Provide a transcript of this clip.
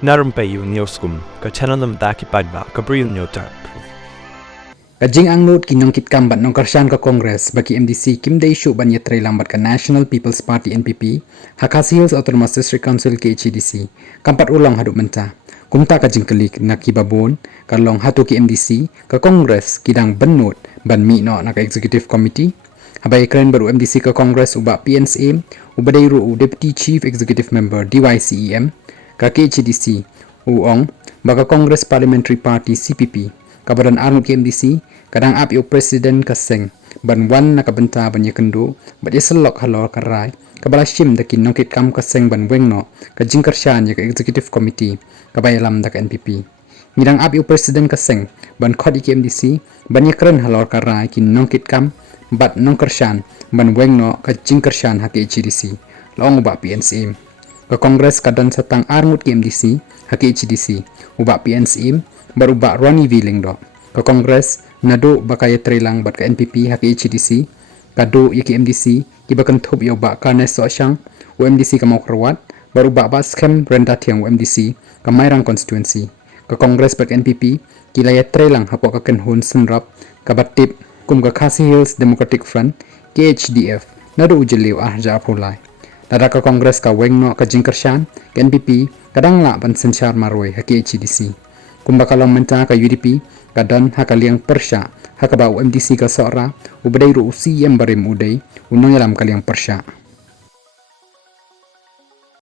Na Rympei U ka channel nabynta ki paidbah ka Bri U Hynñiewtrep. Kajing ang note kinongkit kambat Nongkyrshan ka Congress bagi MDC Khblei Shibun Jingiatreilang bat ka National People's Party NPP Khasi Hills Autonomous District Council ke HDC kampat Urlong haduk menta kumta kajing kelik na kibabon kalong hatu ki MDC ka Congress kidang benut ban mi no na ka Executive Committee habai keren baru MDC ka Congress uba PNSA ubadai ru Deputy Chief Executive Member DYCEM ka HDC Urlong baka Congress Parliamentary Party CPP kabadan armut KMDC kadang api Presiden kaseng ban wan nakabenta banya kendo bat iselok halor karai kabala shim dakin nongkit kam kaseng ban wengno ka Jingkwah ya ka Executive Committee kabayalam dak NPP midang api Presiden kaseng ban khodi KMDC banya keren halor karai kin nongkit kam bat Nongkyrshan ban wengno ka Jingiatreilang hak HDC long ba PNSM ka Kongres kadan satang armut KMDC hak HDC uba PNSM baru ba Roni Viling do ke Kongres nado Jingiatreilang bat ke NPP hak HDC kado ya MDC kibakan thop ya ba Karnes so syang UMDC ka mau kerwat baru ba scam renda tiang UMDC ka Mairang constituency ke Kongres bat NPP Jingiatreilang hako ka ken hun senrap ka batip kum ka Khasi Hills Democratic Front KHDF nado ujeliu ahja apulai nada ka Kongres ka wengno ka Jingiatreilang ke NPP kadang la ban senchar maroi hak HDC kumbakalong menta ka UDP kadan hakaliang persya hakaba UMDC ka sora ubadai ru usi yang barim udai unong yalam kaliang persya